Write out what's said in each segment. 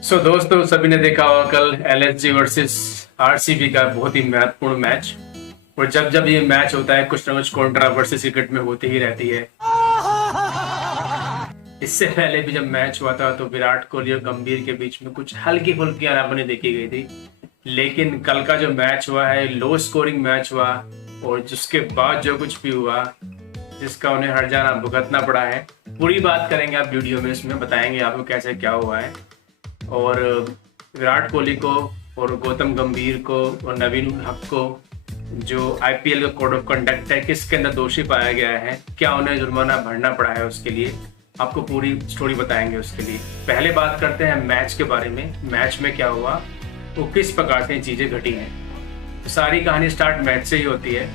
दोस्तों सभी ने देखा होगा कल एलएसजी वर्सेस आरसीबी का बहुत ही महत्वपूर्ण मैच। और जब जब ये मैच होता है कुछ ना कुछ कंट्रोवर्सी क्रिकेट में होती ही रहती है। इससे पहले भी जब मैच हुआ था तो विराट कोहली और गंभीर के बीच में कुछ हल्की फुल्की अनाबनी देखी गई थी, लेकिन कल का जो मैच हुआ है लो स्कोरिंग मैच हुआ और जिसके बाद जो कुछ भी हुआ जिसका उन्हें हर जाना भुगतना पड़ा है। पूरी बात करेंगे आप वीडियो में, इसमें बताएंगे आपको कैसे क्या हुआ है और विराट कोहली को और गौतम गंभीर को और नवीन हक को जो आईपीएल का कोड ऑफ कंडक्ट है किसके अंदर दोषी पाया गया है, क्या उन्हें जुर्माना भरना पड़ा है, उसके लिए आपको पूरी स्टोरी बताएंगे। उसके लिए पहले बात करते हैं मैच के बारे में। मैच में क्या हुआ, वो किस प्रकार से चीजें घटी हैं। तो सारी कहानी स्टार्ट मैच से ही होती है।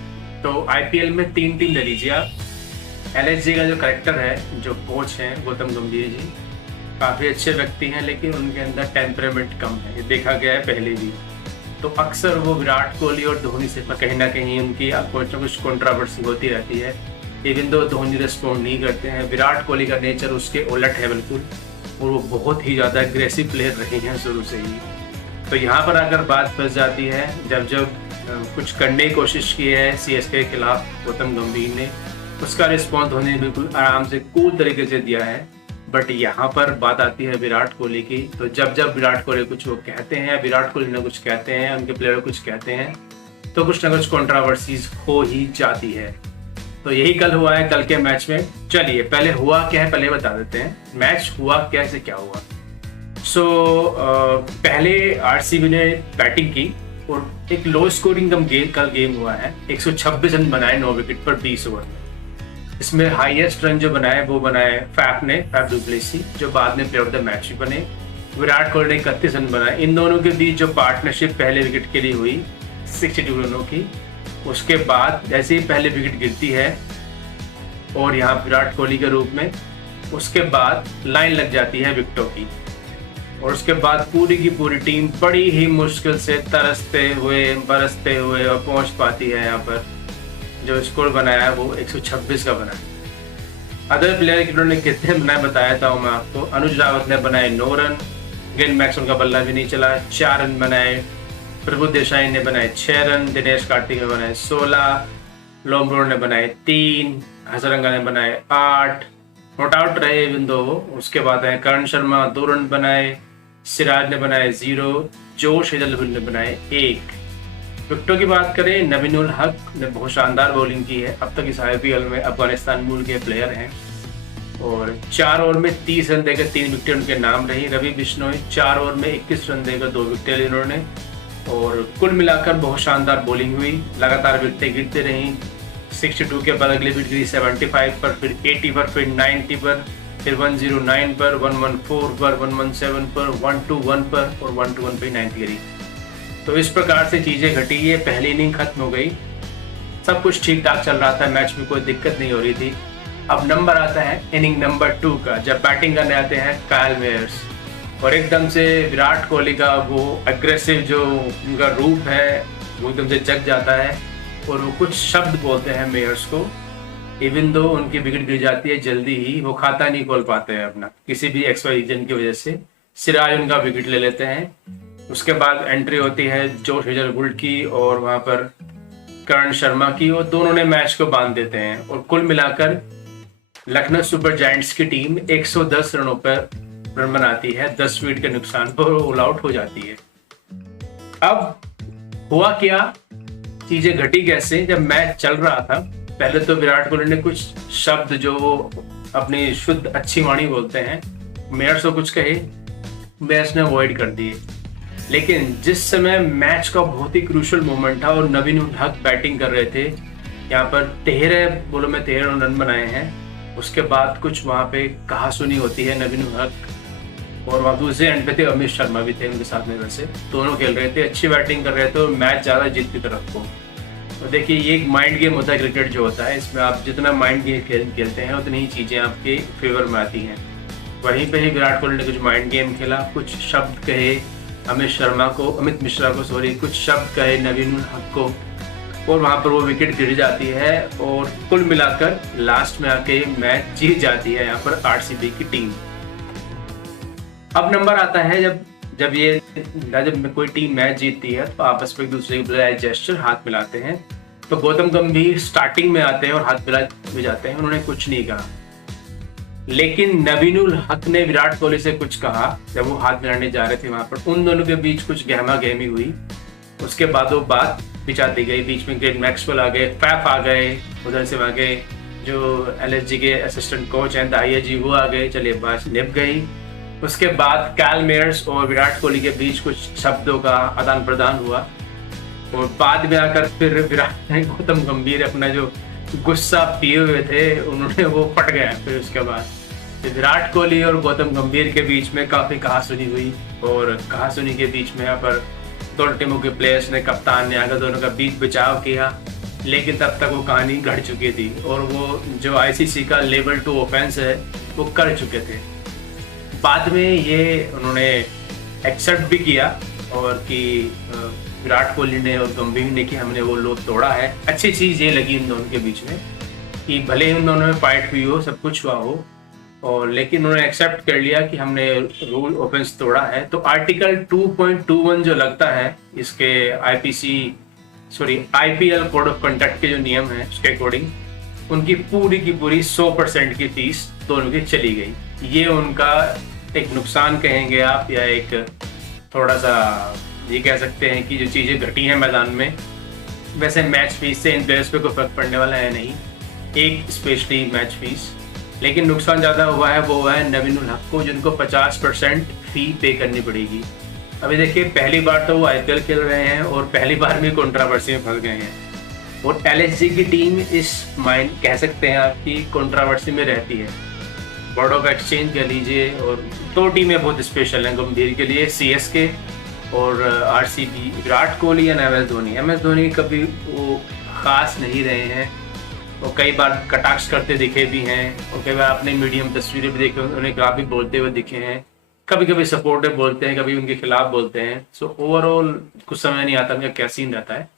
तो आईपीएल में 3 टीम ले लीजिए आप। एलएसजी का जो करेक्टर है, जो कोच हैं गौतम गंभीर जी, काफ़ी अच्छे व्यक्ति हैं लेकिन उनके अंदर टेम्परामेंट कम है, ये देखा गया है पहले भी। तो अक्सर वो विराट कोहली और धोनी से कहीं ना कहीं उनकी कुछ ना कुछ कंट्रोवर्सी होती रहती है। इवन दो धोनी रिस्पॉन्ड नहीं करते हैं, विराट कोहली का नेचर उसके उलट है बिल्कुल, और वो बहुत ही ज़्यादा एग्रेसिव प्लेयर रहे हैं शुरू से ही। तो यहाँ पर अगर बात फंस जाती है, जब कुछ करने की कोशिश की है सीएसके के खिलाफ गौतम गंभीर ने, उसका रिस्पॉन्स धोनी ने बिल्कुल आराम से कूल तरीके से दिया है। बट यहाँ पर बात आती है विराट कोहली की। तो जब विराट कोहली कुछ वो कहते हैं, विराट कोहली ने कुछ कहते हैं, उनके प्लेयर कुछ कहते हैं, तो कुछ ना कुछ कंट्रोवर्सीज हो ही जाती है। तो यही कल हुआ है, कल के मैच में। चलिए पहले हुआ क्या है पहले बता देते हैं, मैच हुआ कैसे क्या हुआ। पहले आरसीबी ने बैटिंग की और एक लो स्कोरिंग कल गेम हुआ है। 126 रन बनाए 9 विकेट पर 20 ओवर में। इसमें हाईएस्ट रन जो बनाए वो बनाए फैफ डु प्लेसी, जो बाद में प्लेयर ऑफ द मैच भी बने। विराट कोहली ने 31 रन बनाए। इन दोनों के बीच जो पार्टनरशिप पहले विकेट के लिए हुई 62 रनों की, उसके बाद जैसे ही पहले विकेट गिरती है और यहाँ विराट कोहली के रूप में, उसके बाद लाइन लग जाती है विकेटों की और उसके बाद पूरी की पूरी टीम बड़ी ही मुश्किल से तरसते हुए बरसते हुए और पहुंच पाती है। यहाँ पर जो स्कोर बनाया है वो 126 का बना है। अदर प्लेयर जिन्होंने कितने बनाए बताया था मैं आपको। अनुज रावत ने बनाए 9 रन, ग्लेन मैक्सवेल का बल्ला भी नहीं चला, 4 रन बनाए। प्रभु देसाई ने बनाए 6 रन, दिनेश कार्तिक ने बनाए 16, लोमरोड ने बनाए 3, हसरंगा ने बनाए 8, नॉट आउट रहे इवन दो। उसके बाद है करण शर्मा 2 रन बनाए, सिराज ने बनाए 0, जोश हेजलवुड ने बनाए 1। विकेटों की बात करें, नवीन उल हक ने बहुत शानदार बॉलिंग की है। अब तक इस आईपीएल में अफगानिस्तान मूल के प्लेयर हैं और 4 ओवर में 30 रन देकर 3 विकेटें उनके नाम रही। रवि बिश्नोई 4 ओवर में 21 रन देकर 2 विकेटें ली उन्होंने और कुल मिलाकर बहुत शानदार बॉलिंग हुई। लगातार विकेटें गिरते रहीं। 62 के बाद अगली विकेट गिरी 75 पर, फिर 80 पर, फिर 90 पर, फिर 109 पर, 114 पर, 117 पर, 121 पर और 121 पर 90 गिरी। तो इस प्रकार से चीजें घटी है। पहली इनिंग खत्म हो गई, सब कुछ ठीक ठाक चल रहा था, मैच में कोई दिक्कत नहीं हो रही थी। अब नंबर आता है इनिंग नंबर 2 का, जब बैटिंग करने आते हैं कायल मेयर्स और एकदम से विराट कोहली का वो अग्रेसिव जो उनका रूप है वो एकदम से जग जाता है और वो कुछ शब्द बोलते हैं मेयर्स को। इवन दो उनकी विकेट गिर जाती है जल्दी ही, वो खाता नहीं खोल पाते हैं अपना किसी भी एक्सवाई रीजन की वजह से। सिराज उनका विकेट ले लेते हैं। उसके बाद एंट्री होती है जोश हेजलवुड की और वहां पर करण शर्मा की, और दोनों ने मैच को बांध देते हैं और कुल मिलाकर लखनऊ सुपर जायंट्स की टीम 110 रनों पर रन बनाती है। 10 विकेट के नुकसान पर ऑल आउट हो जाती है। अब हुआ क्या, चीजें घटी कैसे। जब मैच चल रहा था, पहले तो विराट कोहली ने कुछ शब्द जो वो अपनी शुद्ध अच्छी वाणी बोलते हैं, मेयर्स को कुछ कहे, मेयर्स ने अवॉइड कर दिए। लेकिन जिस समय मैच का बहुत ही क्रूशियल मोमेंट था और नवीन उल हक बैटिंग कर रहे थे, यहाँ पर 13 बॉलों में 13 रन बनाए हैं। उसके बाद कुछ वहाँ पे कहा सुनी होती है नवीन उल हक और वहाँ दूसरे एंड पे थे अमित शर्मा भी थे उनके साथ में। वैसे दोनों खेल रहे थे, अच्छी बैटिंग कर रहे थे और मैच ज़्यादा जीत की तरफ को। तो देखिए ये एक माइंड गेम होता है क्रिकेट जो होता है, इसमें आप जितना माइंड गेम खेलते हैं उतनी ही चीज़ें आपके फेवर में आती हैं। वहीं पर ही विराट कोहली ने कुछ माइंड गेम खेला, कुछ शब्द कहे अमित मिश्रा को कुछ शब्द कहे नवीन उल हक को और वहां पर वो विकेट गिर जाती है और कुल मिलाकर लास्ट में आके मैच जीत जाती है यहाँ पर आरसीबी की टीम। अब नंबर आता है जब जब कोई टीम मैच जीतती है तो आपस में एक दूसरे के बुलाए जेस्चर हाथ मिलाते हैं। तो गौतम गंभीर स्टार्टिंग में आते हैं और हाथ मिला भी जाते हैं, उन्होंने कुछ नहीं कहा। लेकिन नवीनुल हक ने विराट कोहली से कुछ कहा जब वो हाथ मिलाने जा रहे थे वहां पर, उन दोनों के बीच कुछ गहमा गहमी हुई। उसके बाद वो बात बिछा दी गई, बीच में ग्लेन मैक्सवेल आ गए, फैफ आ गए, उधर से वहां के जो एलएसजी के असिस्टेंट कोच हैं दाहिया जी वो आ गए, चलिए बात निभ गई। उसके बाद कैल मेयर्स और विराट कोहली के बीच कुछ शब्दों का आदान प्रदान हुआ और बाद में आकर फिर विराट ने गौतम गंभीर अपना जो गुस्सा पिए हुए थे उन्होंने वो फट गया। फिर उसके बाद विराट कोहली और गौतम गंभीर के बीच में काफी कहासुनी हुई और कहासुनी के बीच में यहाँ पर दोनों टीमों के प्लेयर्स ने, कप्तान ने आकर दोनों का बीच बचाव किया। लेकिन तब तक वो कहानी घट चुकी थी और वो जो आईसीसी का लेवल 2 ऑफेंस है वो कर चुके थे। बाद में ये उन्होंने एक्सेप्ट भी किया और कि विराट कोहली ने और गंभीर ने कि हमने वो लोग तोड़ा है। अच्छी चीज़ ये लगी इन दोनों के बीच में कि भले ही उन दोनों में फाइट हुई हो, सब कुछ हुआ हो, और लेकिन उन्होंने एक्सेप्ट कर लिया कि हमने रूल ऑफेंस तोड़ा है। तो आर्टिकल 2.21 जो लगता है इसके आईपीएल कोड ऑफ कंडक्ट के जो नियम है उसके अकॉर्डिंग उनकी पूरी की पूरी 100% की फीस दोनों की चली गई। ये उनका एक नुकसान कहेंगे आप, या एक थोड़ा सा ये कह सकते हैं कि जो चीज़ें घटी हैं मैदान में। वैसे मैच फीस से इन प्लेयर्स पे कोई फर्क पड़ने वाला है नहीं, एक स्पेशली मैच फीस। लेकिन नुकसान ज़्यादा हुआ है वो हुआ है नवीनुल हक को, जिनको 50% फी पे करनी पड़ेगी। अभी देखिए पहली बार तो वो आईपीएल खेल रहे हैं और पहली बार भी कंट्रोवर्सी में फंस गए हैं और एलएसजी की टीम इस माइंड कह सकते हैं आपकी कंट्रोवर्सी में रहती है। बोर्ड ऑफ एक्सचेंज कह लीजिए, और 2 टीमें बहुत स्पेशल हैं गंभीर के लिए, सीएसके और आरसीबी। विराट कोहली या एमएस धोनी, एमएस धोनी कभी वो खास नहीं रहे हैं, वो कई बार कटाक्ष करते दिखे भी हैं और कई बार आपने मीडियम तस्वीरें भी देखी उन्हें काफ़ी बोलते हुए दिखे हैं। कभी कभी सपोर्टिव बोलते हैं, कभी उनके खिलाफ बोलते हैं। सो ओवरऑल कुछ समझ नहीं आता उनका क्या सीन रहता है,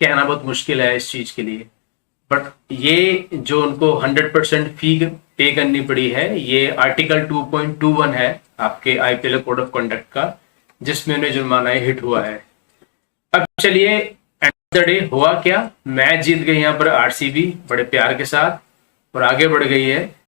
कहना बहुत मुश्किल है इस चीज़ के लिए। बट ये जो उनको 100% फी पे करनी पड़ी है, ये आर्टिकल 2.21 है आपके आईपीएल कोड ऑफ कंडक्ट का, जिसमें उन्हें जुर्माना हिट हुआ है। अब चलिए एंड ऑफ द डे हुआ क्या, मैच जीत गई यहाँ पर आरसीबी बड़े प्यार के साथ और आगे बढ़ गई है